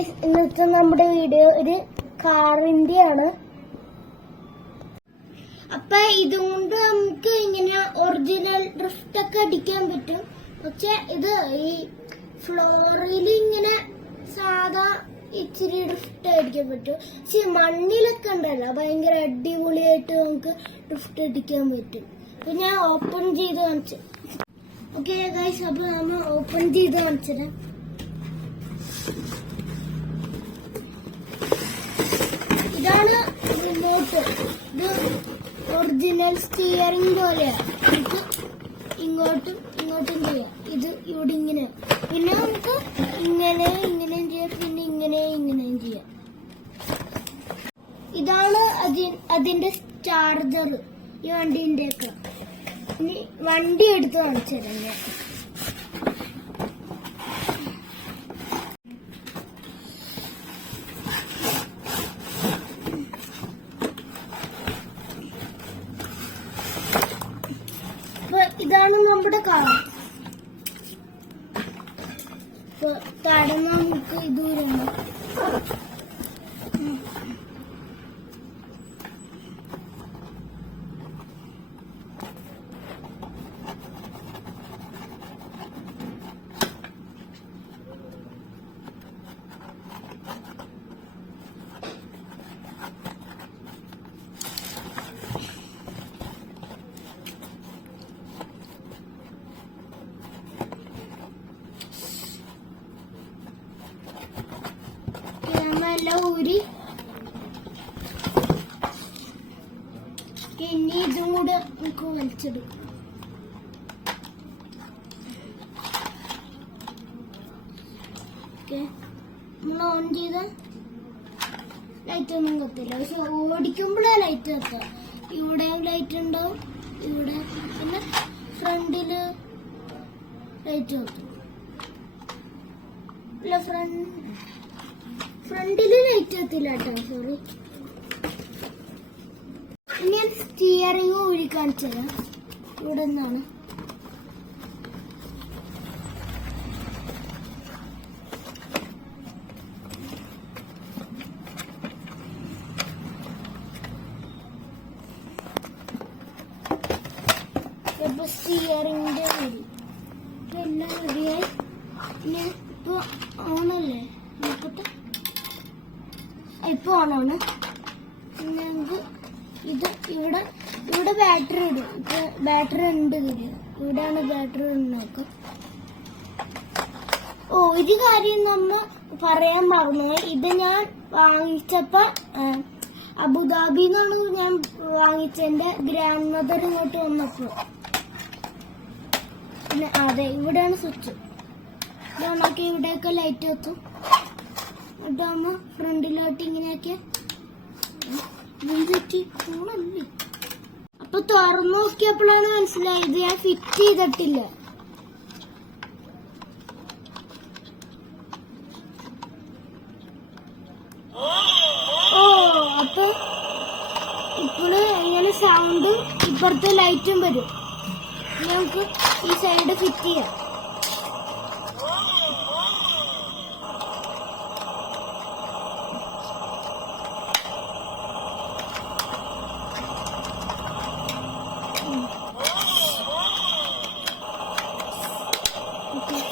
Guys, ഇന്നത്തെ നമ്മുടെ video ഒരു കാറിന്റെ ആണ്. അപ്പൊ ഇതുകൊണ്ട് നമുക്ക് ഇങ്ങനെ ഒറിജിനൽ ഡ്രിഫ്റ്റ് ഒക്കെ അടിക്കാൻ പറ്റും. പക്ഷെ ഇത് ഈ ഫ്ലോറിൽ ഇങ്ങനെ സാധാ ഇച്ചിരി ഡ്രിഫ്റ്റ് അടിക്കാൻ പറ്റും. പക്ഷെ മണ്ണിലൊക്കെ ഉണ്ടല്ലോ ഭയങ്കര അടിപൊളിയായിട്ട് നമുക്ക് ഡ്രിഫ്റ്റ് അടിക്കാൻ പറ്റും. അപ്പൊ ഞാൻ ഓപ്പൺ ചെയ്ത് കാണിച്ചു. ഓക്കെ ഗൈസ്, അപ്പൊ നമ്മൾ ഓപ്പൺ ചെയ്ത് കാണിച്ചത് ഇതാണ് റിമോട്ട്. ഇത് ഒറിജിനൽ സ്റ്റിയറിംഗ് പോലെയാണ്. നമുക്ക് ഇങ്ങോട്ടും ഇങ്ങോട്ടും ചെയ്യാം. ഇത് ഇവിടെ ഇങ്ങനെ, പിന്നെ നമുക്ക് ഇങ്ങനെയും ചെയ്യാം, പിന്നെ ഇങ്ങനെയും ചെയ്യാം. ഇതാണ് അതിന്റെ ചാർജർ ഈ വണ്ടീന്റെ ഒക്കെ. ഇനി വണ്ടി എടുത്ത് കാണിച്ചു തരാം ഞാൻ. ഇതാണ് നമ്മുടെ കാർ. തടഞ്ഞ നമുക്ക് ഇതുവരുന്നു. എല്ലാം ഊരി ഇനി ഇതും കൂടെ നമുക്ക് വലിച്ചിടും. നമ്മൾ ഓൺ ചെയ്ത ലൈറ്റ് ഒന്നും കത്തില്ല. പക്ഷെ ഓടിക്കുമ്പോഴേ ലൈറ്റ് കത്തുക. ഇവിടെ ലൈറ്റ് ഉണ്ടാവും, ഇവിടെ പിന്നെ ഫ്രണ്ടില് ലൈറ്റ് കത്തും. ഇല്ല, ഫ്രണ്ടില് ലൈറ്റ് കത്തില്ല കേട്ടോ, സോറി. ഞാൻ സ്റ്റിയറിംഗ് ഊരി കാണിച്ചു തരാം. ഇവിടെ നിന്നാണ് ഇപ്പൊ സ്റ്റിയറിംഗിന്റെ ഊരി. എല്ലാം റെഡിയായി. പിന്നെ ഇപ്പൊ ഓണല്ലേ, നോക്കട്ടെ. ഇപ്പൊ ഓണാണ്. പിന്നെ നമുക്ക് ഇത് ഇവിടെ ബാറ്ററി ഇടും. ഇപ്പൊ ബാറ്ററി ഉണ്ട് ഇതില്. ഇവിടെയാണ് ബാറ്ററി നോക്കാം. ഒരു കാര്യം നമ്മ പറയാൻ മറന്നു. ഇത് ഞാൻ വാങ്ങിച്ചപ്പോ അബുദാബിന്നാണ് ഞാൻ വാങ്ങിച്ചെന്റെ ഗ്രാൻഡ് മദർ ഇങ്ങോട്ട് വന്നപ്പോ. പിന്നെ അതെ, ഇവിടെയാണ് സ്വിച്ച്. ഇതാണൊക്കെ ഇവിടെയൊക്കെ ലൈറ്റ് എത്തും. എന്നിട്ടാകുമ്പോ ഫ്രണ്ടിലോട്ട് ഇങ്ങനെയൊക്കെ കൂടല്ലേ. അപ്പൊ തുറന്നു നോക്കിയപ്പോഴാണ് മനസ്സിലായത് ഞാൻ ഫിറ്റ് ചെയ്തിട്ടില്ല. അപ്പൊ ഇപ്പോഴും ഇങ്ങനെ സൗണ്ടും ഇപ്പുറത്തെ ലൈറ്റും വരും. നമുക്ക് ഈ സൈഡ് ഫിറ്റ് ചെയ്യാം.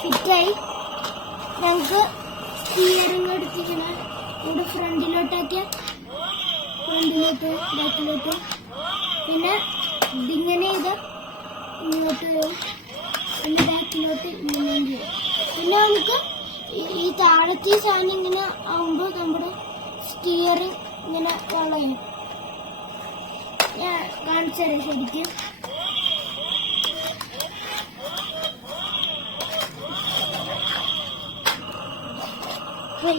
ഫിറ്റായി. ഞങ്ങൾക്ക് സ്റ്റിയറിംഗ് എടുത്തിങ്ങനെ ഇവിടെ ഫ്രണ്ടിലോട്ടൊക്കെ, ഫ്രണ്ടിലോട്ട് ബാക്കിലോട്ട്, പിന്നെ ഇതിങ്ങനെ ചെയ്ത് ഇങ്ങോട്ട്, പിന്നെ ബാക്കിലോട്ട് ഇങ്ങനെ ചെയ്യും. പിന്നെ നമുക്ക് ഈ താഴത്തെ സാധനം ഇങ്ങനെ ആവുമ്പോൾ നമ്മുടെ സ്റ്റിയറിംഗ് ഇങ്ങനെ വളയും. ഞാൻ കാണിച്ചു തരാം ശരിക്കും.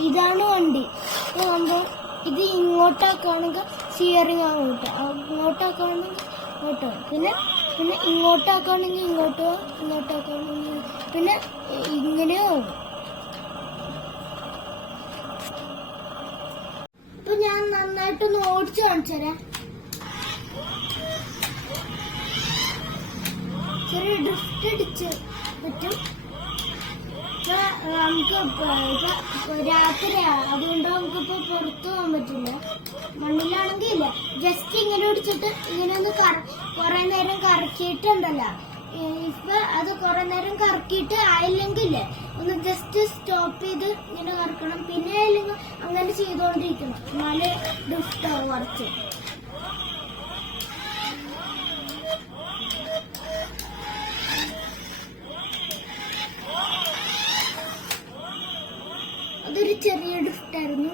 ഇതാണ് വണ്ടി. ഇത് ഇങ്ങോട്ടാക്കുകയാണെങ്കിൽ സ്റ്റിയറിംഗ് അങ്ങോട്ടാക്കുകയാണെങ്കിൽ ഇങ്ങോട്ടോ, പിന്നെ ഇങ്ങോട്ടാക്കുകയാണെങ്കിൽ ഇങ്ങോട്ടാക്കുകയാണെങ്കിൽ പിന്നെ ഇങ്ങനെയോ. അപ്പൊ ഞാൻ നന്നായിട്ടൊന്ന് ഓടിച്ചു കാണിച്ചു തരാം. ചെറിയ ഡ്രിഫ്റ്റ് അടിച്ച് പറ്റും. ഇപ്പൊ നമുക്ക് ഇപ്പൊ രാത്രിയാണ്, അതുകൊണ്ട് നമുക്കിപ്പോ പുറത്തു പോകാൻ പറ്റില്ല. മണ്ണിലാണെങ്കിൽ ഇല്ല, ജസ്റ്റ് ഇങ്ങനെ പിടിച്ചിട്ട് ഇങ്ങനെ ഒന്ന് കുറെ നേരം കറക്കിയിട്ടുണ്ടല്ലോ. ഇപ്പൊ അത് കുറെ നേരം കറക്കിയിട്ട് ആയില്ലെങ്കിൽ ഒന്ന് ജസ്റ്റ് സ്റ്റോപ്പ് ചെയ്ത് ഇങ്ങനെ കറക്കണം. പിന്നെ ആയില്ലെങ്കിൽ അങ്ങനെ ചെയ്തുകൊണ്ടിരിക്കണം, എന്നാല് ഡ്രിഫ്റ്റാവും കുറച്ച്. അതൊരു ചെറിയ ഡ്രിഫ്റ്റായിരുന്നു.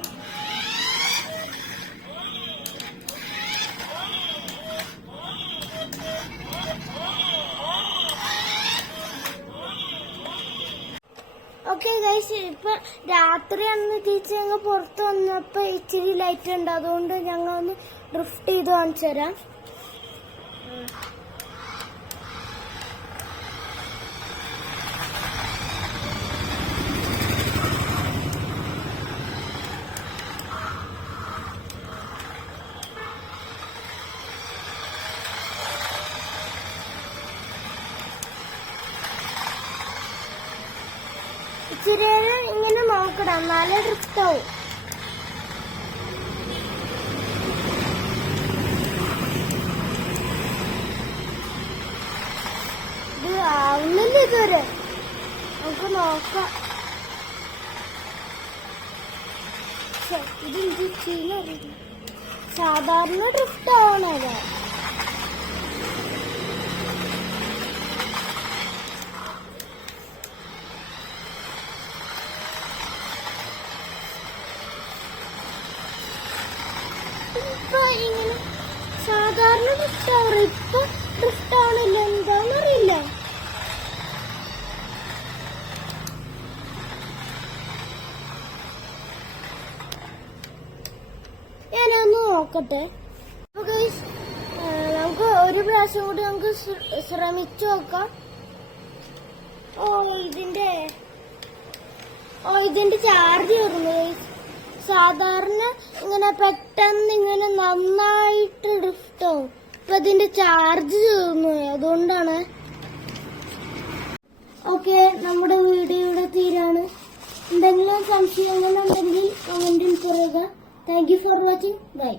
ഓക്കെ ഗൈസ്, ഇപ്പൊ രാത്രിയാണെന്ന് തിരിച്ച് ഞങ്ങൾ പുറത്ത് വന്നപ്പോ ഇച്ചിരി ലൈറ്റ് ഉണ്ട്, അതുകൊണ്ട് ഞങ്ങൾ ഒന്ന് ഡ്രിഫ്റ്റ് ചെയ്ത് കാണിച്ചു തരാം. ഇച്ചിരി നേരം ഇങ്ങനെ നോക്കണം, എന്നാലേ ഡ്രിഫ്റ്റ് ആവും. ഇത് ആവുന്നില്ല ഇതുവരെ, നമുക്ക് നോക്കാം. ഇത് എന്ത് ചെയ്യുന്നറിയില്ല, സാധാരണ ഡ്രിഫ്റ്റ് ആവണേ. ഇപ്പൊ ഇങ്ങനെ സാധാരണ ഡ്രിഫ്റ്റ് ആവാറ്, ഇപ്പൊ ഡ്രിഫ്റ്റ് ആവണില്ല, എന്താന്നറിയില്ല. ഞാനൊന്ന് നോക്കട്ടെ. നമുക്ക് ഒരു പ്രാവശ്യം കൂടി നമുക്ക് ശ്രമിച്ചു നോക്കാം. ഇതിന്റെ ചാർജ് വരുന്നു. സാധാരണ ഇങ്ങനെ പെട്ടെന്ന് ഇങ്ങനെ നന്നായിട്ട് ഡ്രിഫ്റ്റ് ആവും, ഇപ്പൊ ഇതിന്റെ ചാർജ് തീർന്നു, അതുകൊണ്ടാണ്. ഓക്കെ, നമ്മുടെ വീഡിയോ ഇവിടെ തീരാണ്. എന്തെങ്കിലും സംശയങ്ങളുണ്ടെങ്കിൽ കമന്റിൽ പറയുക. Thank you for watching. By.